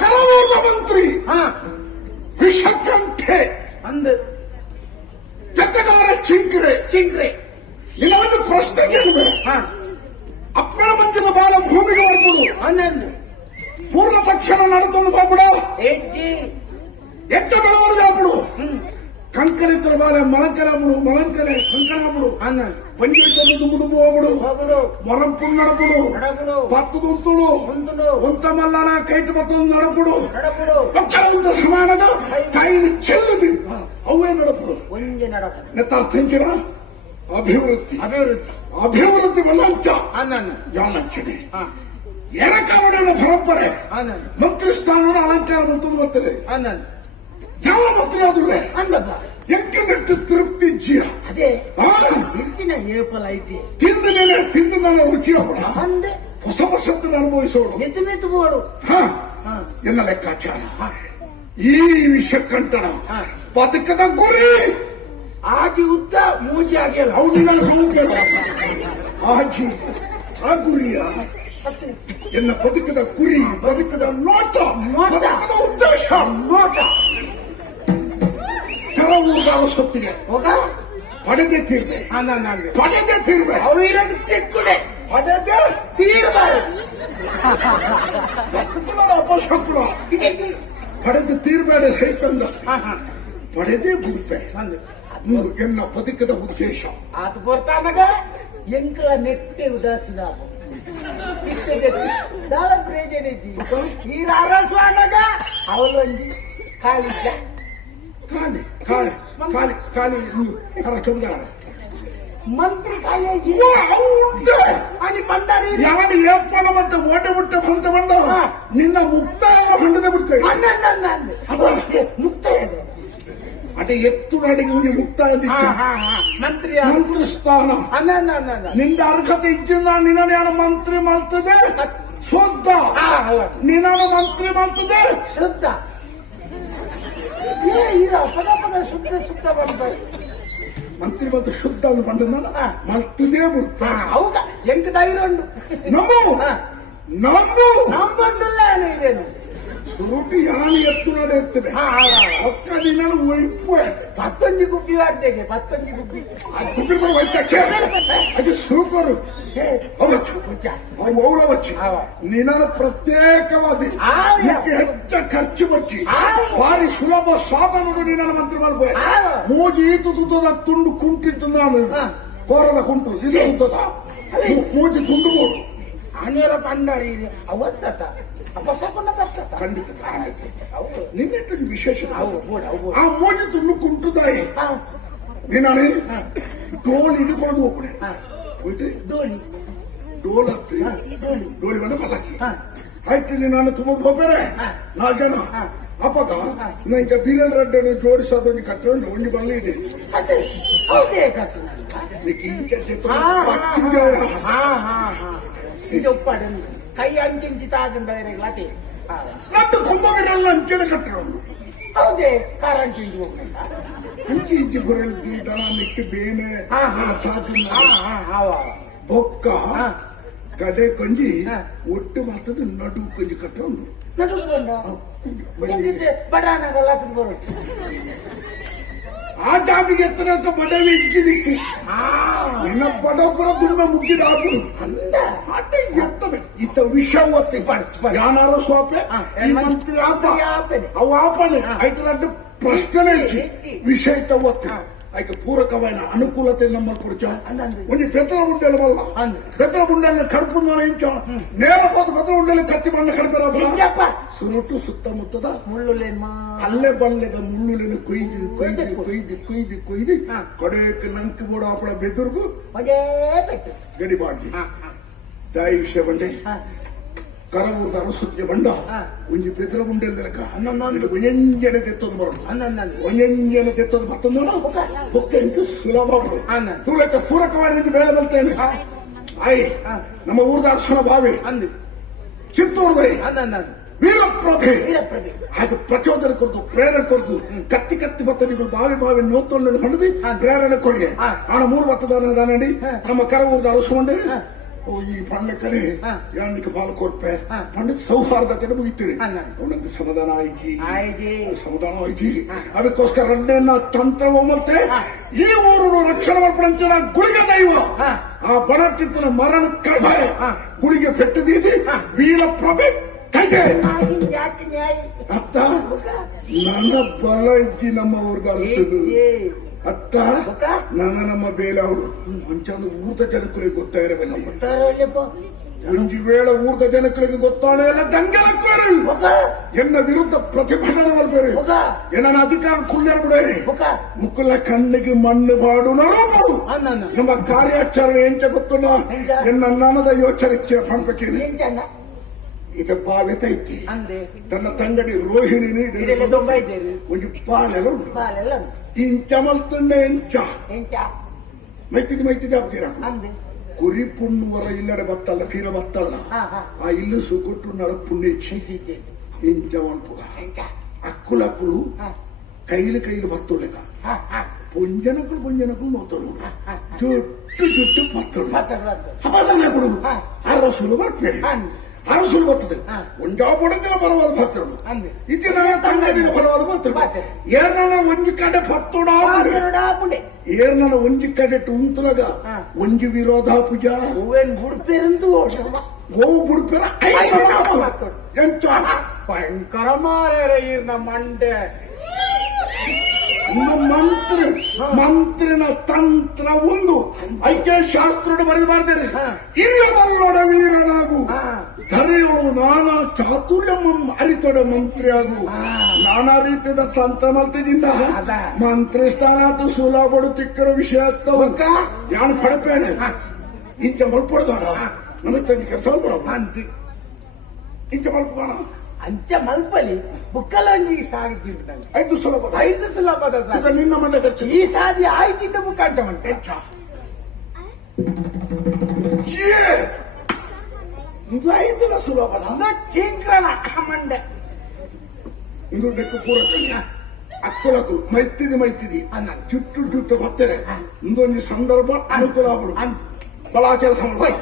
ಕರವೂರ್ದ ಮಂತ್ರಿ ವಿಷಕಂಠೆ ಅಂದ ಜಟ್ಟಗಾರ ಚಿಂಕ್ರೆ ಚಿಂಕ್ರೆ ಇಲ್ಲ ಒಂದು ಪ್ರಶ್ನೆ ಕೇಳಿದೆ. ಅಪ್ಪನ ಮಂಜಿನ ಬಾಲ ಭೂಮಿಗೆ ಬರ್ಬೋದು ಅನ್ನಂದು ಪೂರ್ಣ ತಕ್ಷಣ ನಡೆದುಕೊಂಡು ಬಾಬಿಡ ಹೆಜ್ಜಿ ಎಷ್ಟು ಬೆಳವಣಿಗೆ ಆಗ್ಬಿಡು. ಕಂಕಣಿತರ ಬಾಲೆ ಮಳಂಕರಾಬಿಡು ಮಳಂಕರೆ ಕಂಕಣಾಬಿಡು ಅನ್ನಂದು ಪಂಜಿಕೊಂಡು ದುಂಬುದುಂಬು ಹೋಗ್ಬಿಡು ಹೋಗುಡು ಮೊರಂಪು ನಡಬಿಡು ನಡಗುಡು ಪತ್ತದು ಉಂತುಳು ಉಂಟುಡು ಒಂತ ಮಲ್ಲನ ಕೈಟ್ ಬತ್ತದು ನಡಬಿಡು ನಡಗುಡು ಪಕ್ಕದ ಸಮಾನದ ಕೈನ ಚೆಲ್ಲದು ಅವೇ ನಡಬಿಡು ಒಂಜೆ ನಡಕ ನೆತ್ತಾರ್ಥಿಂಚಿನ ಅಭಿವೃದ್ಧಿ ಅಭಿವೃದ್ಧಿ ಅಭಿವೃದ್ಧಿ ಬಲ್ಲಂಚ ಅನ್ನಂದು ಯಾನಂಚನೆ ಎಡಕಾವಣೆಯ ಪರಂಪರೆ ಅನ್ನಂದು ಮಂತ್ರಿ ಸ್ಥಾನವನ್ನು ಅಲಂಕಾರ ಬಂತು ಬರ್ತದೆ. ಅನ್ನಂದು ಯಾವ ಮಂತ್ರಿ ಆದ್ರೆ ಅಂದಪ್ಪ ಎಂಟು ತೃಪ್ತಿ ಜೀವ ಅದೇ ಹೆಚ್ಚಿನ ಏಪಲ್ ಐತಿ ತಿಂದ ಮೇಲೆ ರುಚಿ ಕೂಡ ಅಂದೆ ಹೊಸ ಹೊಸದನ್ನು ಅನುಭವಿಸೋಡು ಮೆತ್ತು ಮೆತ್ತು ಬೋಡು ಎನ್ನ ಲೆಕ್ಕಾಚಾರ. ಈ ವಿಷಯ ಕಂಟಣ ಪದಕದ ಗುರಿ ಆಜಿ ಉದ್ದ ಮೂಜಿ ಆಗಿಲ್ಲ ಅವನಿಗೆ ಆಜಿ ಆ ಗುರಿಯ ಎನ್ನ ಬದುಕದ ಗುರಿ ಬದುಕದ ನೋಟ ಬದುಕದ ಉದ್ದೇಶ ನೋಟ ಕೆಲವು ಸೊತ್ತಿಗೆ ಹೋಗ ಪಡೆದೇ ತೀರ್ವೆ ಅನ್ನಂದು ಪಡೆದೇ ತೀರ್ವೆ ಅವು ಇರೋದು ತಿಕ್ಕುಡೆ ಪಡೆದೇ ತೀರ್ಬಾರ್ದು ಅಪಶಕ್ರ ಪಡೆದು ತೀರ್ಬೇಡ ಸೈಕಂದ ಪಡೆದೇ ಬಿಡ್ಬೆ ಎನ್ನ ಬದುಕದ ಉದ್ದೇಶ ಆತ ಬರ್ತಾನಾಗ ಎಂಕಲ ನೆಟ್ಟೆ ಉದಾಸೀನ ದಾಳ ಪ್ರೇಜನಿದ್ದಿ ಈ ರಾರಸ್ವಾನಾಗ ಅವಲೊಂದಿ ಕಾಲಿದ್ದ ಕಾಲಿ ಕಾಲಿ ಕಾಲಿ ಕಾಲಿ ಕರ ಚುಂಗಾರ ಮಂತ್ರಿ ಕಾಯಾಗಿ అని ಬಂದಾರಿ ಯಾವನು ಏಪ್ಪನ ಮತ್ತೆ ಓಟೆ ಬಿಟ್ಟು ಬಂತ ಬಂದ ನಿನ್ನ ಮುಕ್ತ ಎಲ್ಲ ಬಂಡದೆ ಬಿಡ್ತೇವೆ ಮುಕ್ತ ಇದೆ ಅಟೆ ಎತ್ತು ನಾಡಿಗೆ ಅವನಿಗೆ ಮುಕ್ತ ಮಂತ್ರಿ ಮಂತ್ರಿ ಸ್ಥಾನ ನಿಂದ ಅರ್ಹತೆ ಇದ್ದಿಂದ ನಿನ್ನ ಮಂತ್ರಿ ಮಾಡ್ತದೆ ಶುದ್ಧ ನಿನ್ನ ಮಂತ್ರಿ ಮಾಡ್ತದೆ ಶುದ್ಧ ಪದ ಪದ ಶುದ್ಧ ಶುದ್ಧ ಬಂತಾರೆ ಮಂತ್ರಿ ಮತ್ತು ಶುದ್ಧ ಅಂತ ಬಂದ ಮಲ್ತದೇ ಬಿಡ್ತ ಅವಾಗ ಎಂಕ ಧೈರ್ಯ ಉಂಟು ನಮ್ಮು ನಮ್ಮು ನಂಬಂದಿಲ್ಲ ಇದೇನು ರೂಪಿ ಯಾನು ಎತ್ತು ನಾಡು ಎತ್ತದೆ ಒಕ್ಕ ನಿನ್ನ ಒಯ್ಪು ಪತ್ತೊಂಜಿ ಗುಬ್ಬಿ ವಾರ್ತೆಗೆ ಪತ್ತೊಂಜಿ ಗುಬ್ಬಿ ಆ ಗುಬ್ಬಿ ಕೂಡ ಒಯ್ತಕ್ಕೆ ಅದು ಸೂಪರು ಅವಚ್ಚು ಅವಳವಚ್ಚು ನಿನ್ನ ಪ್ರತ್ಯೇಕವಾದಿ ಹೆಚ್ಚ ಖರ್ಚು ಬಚ್ಚಿ ಭಾರಿ ಸುಲಭ ಸಾಧನಗಳು ನಿನ್ನ ಮಂತ್ರಿ ಮಾಡ್ಬೋದು ಮೂಜಿ ಈತು ತುತ್ತದ ತುಂಡು ಕುಂಟಿತ್ತು ನಾನು ಕೋರದ ಕುಂಟು ಇದು ಉದ್ದದ ಮೂಜಿ ತುಂಡು ಮೂಡು ಆನೆರ ಪಂಡರಿ ಅವತ್ತ ಅಪಸಪನ್ನ ತತ್ತ ಖಂಡಿತ ನಿನ್ನೆಟ್ಟು ವಿಶೇಷ ಆ ಮೂಜಿ ತುಂಡು ಕುಂಟುದಾಯಿ ನೀನಾನೆ ಡೋಲ್ ಹಿಡ್ಕೊಂಡು ಹೋಗ್ಬಿಡೆ ಡೋಲಿ ಡೋಲ್ ಹತ್ತಿ ಡೋಳಿ ಬಂದ ಪಟಾಕಿ ಆಯ್ತು ನಾನು ತುಂಬ ಹೋಗ್ಬೇರೆ 4 ಜನ ಅಪ್ಪಗ ನಂಗೆ ಬೀರಲ್ ರೆಡ್ಡನ್ನು ಜೋಡಿಸೋದನ್ನು ಕಟ್ಕೊಂಡು ಒಂದು ಬಲ್ಲ ಇದೆ ಕೈ ಅಂಚಿಂಚಿ ತಾಗಂಡವರೆಗಳೇ ನಟ್ಟು ಕೊಂಬಗಿರಲ್ಲ ಅಂಚೆನ ಕಟ್ಟರು ಹೌದೇ ಕಾರ ಅಂಚಿಂಚಿ ಹೋಗ್ಬೇಕ ಅಂಚಿ ಇಂಚಿ ಬರಲ್ಗಿ ದನ ನಿಕ್ಕಿ ಬೇನೆ ಬೊಕ್ಕ ಕಡೆ ಕೊಂಜಿ ಒಟ್ಟು ಮಾತದ ನಡು ಕೊಂಜಿ ಕಟ್ಟರು ಬಡಾನಗಲ್ಲ ಬರುತ್ತೆ ಆ ಜಾತಿಗೆ ಎತ್ತರ ಅಂತ ಬಡವಿ ಇಕ್ಕಿದಿಕ್ಕಿ ನಿನ್ನ ಬಡಪುರ ತುಂಬ ಮುಗಿದ ಹಾಕು ಆಟ ಎತ್ತವೆ ಇತ್ತ ವಿಷ ಒತ್ತಿ ಯಾನಾರ ಸ್ವಾಪೆ ಮಂತ್ರಿ ಅವು ಆಪನೆ ಆಯ್ತು ಪ್ರಶ್ನೆ ವಿಷಯ ಇತ್ತ ಒತ್ತಿ ಆಯ್ಕೆ ಪೂರಕమైన ಅನುಕೂಲತೆ ನಮ್ಮ ಕುರಿಚ ಒಂದು ಬೆತ್ತಲ ಬುಂಡೆಲು ಬಲ್ಲ ಬೆತ್ತಲ ಬುಂಡೆಲ್ಲ ಕಡುಪು ಇಂಚ ನೇರ ಹೋದ ಬೆತ್ತಲ ಬುಂಡೆಲ್ಲ ಕತ್ತಿ ಬಣ್ಣ ಕಡಿಮೆ ಸುರುಟು ಸುತ್ತಮುತ್ತದ ಅಲ್ಲೇ ಬಲ್ಲೆದ ಮುಳ್ಳುಲೆನು ಕೊಯ್ದು ಕೊಯ್ದು ಕೊಯ್ದು ಕೊಯ್ದು ಕೊಯ್ದು ಕೊಡೆಯಕ್ಕೆ ನಂಕಿ ಮೂಡ ಅಪ್ಪಳ ಬೆದರ್ಗು ಗಡಿ ಬಾಡ್ಲಿ ತಾಯಿ ವಿಷಯ ಬಂಡೆ ಕರವೂರ್ದ ಅರಸುತ್ತಿಗೆ ಬಂಡ ಒಂಜಿ ಬೆದರ ಬುಂಡೆ ಒಂಜನೆ ತೆತ್ತದು ಬರೋದು ಒಂಜನೆ ತೆತ್ತದು ಮತ್ತೊಂದು ಹೊಕ್ಕೆ ಇಂಟು ಸುಲಭ ಬರೋದು ತುಳಕ ಪೂರಕವಾಗಿ ಬೇಳೆ ಬರ್ತೇನೆ ಆಯ್ ನಮ್ಮ ಊರ್ದ ಅರ್ಶನ ಬಾವಿ ಚಿತ್ತೂರ್ದೈ ವೀರಪ್ರಭೆ ಹಾಗೆ ಪ್ರಚೋದನೆ ಕೊಡ್ತು ಪ್ರೇರಣೆ ಕೊಡ್ತು ಕತ್ತಿ ಕತ್ತಿ ಬತ್ತನಿಗಳು ಬಾವಿ ಬಾವಿ ನೋತೊಳ್ಳೆ ಹೊಡೆದು ಪ್ರೇರಣೆ ಕೊಡುಗೆ ಆಣ 3 ಬತ್ತದ ನಡಿ ನಮ್ಮ ಕರವೂರ್ದ ಅರಸು ಬಂಡೆ ಈ ಪಂಡ ಕಡೆ ಹಾ. ಯಾನಿಗೆ ಪಾಲು ಕೊರ್ಪೆ ಹಾ. ಪಂಡ ಸೌಹಾರ್ದತೆ ಮುಗಿತೀರಿ ಅಲ್ಲ. ಅವನೊಂದು ಸಮಾಧಾನ ಆಯ್ಕಿ ಆಯ್ಕೆ ಸಮಾಧಾನ ಆಯ್ತಿ ಅದಕ್ಕೋಸ್ಕರ ರೆಡ್ಡೆನ್ನ ತಂತ್ರ ಮತ್ತೆ ಹಾ. ಈ ಊರು ರಕ್ಷಣೆ ಮಾಡ್ಪಂಚನ ಗುಳಿಗೆ ದೈವ ಹಾ. ಆ ಬಣಚಿತ್ತನ ಮರಣ ಕರ್ಮ ಹಾ. ಗುಳಿಗೆ ಪೆಟ್ಟದೀತಿ ಹಾ. ವೀರ ಪ್ರಭೆ ಕೈಗೆ ಯಾಕೆ ನ್ಯಾಯ ಅತ್ತ ನನ್ನ ಬಲ ಇಜ್ಜಿ ನಮ್ಮ ಊರ್ಗ ಅರಸುದು ಅತ್ತ ನಮ್ಮ ಬೇಲೆ ಅವರು ಮುಂಚೆ ಊರ್ದ ಜನಕ್ಕಳಿಗೆ ಗೊತ್ತಾಯಿರಬಲ್ಲಿ ಒಂಜಿ ವೇಳೆ ಊರ್ದ ಜನಕ್ಕಳಿಗೆ ಗೊತ್ತಾಣೆ ಎಲ್ಲ ದಂಗೆಲಕ್ಕರು ಎನ್ನ ವಿರುದ್ಧ ಪ್ರತಿಭಟನೆ ಮಾಡ್ಬೇರೆ ಎನ್ನ ಅಧಿಕಾರ ಕುಳ್ಳ್ಯಾರ ಬಿಡೇರಿ ಮುಕ್ಕುಲ ಕಣ್ಣಿಗೆ ಮಣ್ಣು ಬಾಡು ನಡು ನಮ್ಮ ಕಾರ್ಯಾಚರಣೆ ಎಂಚ ಗೊತ್ತಲ್ಲ ಎನ್ನ ನನದ ಯೋಚನೆ ಪಂಪಕೇನೆ ಇದು ಬಾವ್ಯತ ಐತಿ ತನ್ನ ತಂಗಡಿ ರೋಹಿಣಿ ನೀಡಿ ಒಂದು ಪಾಲೆಲ್ಲ ಉಂಟು ಇಂಚ ಮಲ್ತಂಡೆ ಎಂಚ ಮೈತಿಗೆ ಆಗ್ತೀರ ಕುರಿ ಪುಣ್ಣುವರ ಇಲ್ಲಡೆ ಬತ್ತಲ್ಲ ಫೀರ ಬತ್ತಲ್ಲ ಆ ಇಲ್ಲು ಸುಕೊಟ್ಟು ನಡ ಪುಣ್ಯ ಇಂಚ ಮಲ್ಪುಗ ಅಕ್ಕುಲಕ್ಕುಲು ಕೈಲು ಬತ್ತೊಳ್ಳೆಗ ಪುಂಜನಕ್ಕಳು ನೋತಳು ಜುಟ್ಟು ಬತ್ತಳು ಹಬ್ಬದ ಕೊಡು ಅರಸುಲು ಬರ್ಪೇರಿ ಅರಸುಲು ಬರ್ತದೆ ಒಂಜಾ ಬುಡದಿನ ಬರವಾದ ಭತ್ತರು ಇದಿನ ತಂಗಡಿನ ಬರವಾದ ಭತ್ತರು ಏರ್ನ ಒಂಜಿ ಕಡೆ ಭತ್ತೋಡಾಪುಡೆ ಏರ್ನ ಒಂಜಿ ಕಡೆ ಉಂತುಲಗ ಒಂಜಿ ವಿರೋಧ ಪೂಜಾ ಬುಡ್ಪೇರಂತೂ ಗೋವು ಬುಡ್ಪೇರ ಎಂಚ ಭಯಂಕರ ಮಾರೇ ಮಂಡೆ ಮಂತ್ರಿನ ತಂತ್ರ ಒಂದು ಐಕ್ಯ ಶಾಸ್ತ್ರ ಬರೆಯಬಾರ್ದೇನೆ ಹಿರಿಯಬಲ್ಲೊಡ ವೀರನಾಗು ಧರೆಯೊಳು ನಾನಾ ಚಾತುರ್ಯಂ ಅರಿತೊಡ ಮಂತ್ರಿಯಾಗು ನಾನಾ ರೀತಿಯ ತಂತ್ರ ಮಲ್ತಿದಿಂದ ಮಂತ್ರಿ ಸ್ಥಾನ ಸುಲಭಡು ತಿಕ್ಕಡ ವಿಷಯ ಯಾನು ಪಡಪೇನೆ ಇಂಚ ಮಲ್ಪಡ್ದಾಡ ನಮಗೆ ತಂಗಿ ಕೆಲಸ ಇಂಚ ಮಲ್ಪೋಣ ಅಂಚ ಮಲ್ಪಲಿ ಬುಕ್ಕಲಂಗಿ ಸಾಗಿದ್ದು 5 ಸುಲಭದ ನಿನ್ನ ಮಂಡ ಖರ್ಚು ಈ ಸಾದಿ ಆಯ್ತಿದ್ದ ಬುಕ್ಕಂಟ ಮಂಟೆ ಇದು 5 ಸುಲಭದ ಚೀಂಕ್ರನ ಮಂಡೆ ಇದು ಡೆಕ್ಕು ಪೂರ ಅಕ್ಕಲಕ್ಕಲು ಮೈತಿದಿ ಚುಟ್ಟು ಬತ್ತರೆ ಇಂದೊಂದು ಸಂದರ್ಭ ಅನುಕೂಲ ಆಗ್ಬಿಡು ಬಲ ಕೆಲಸ ಮಾಡ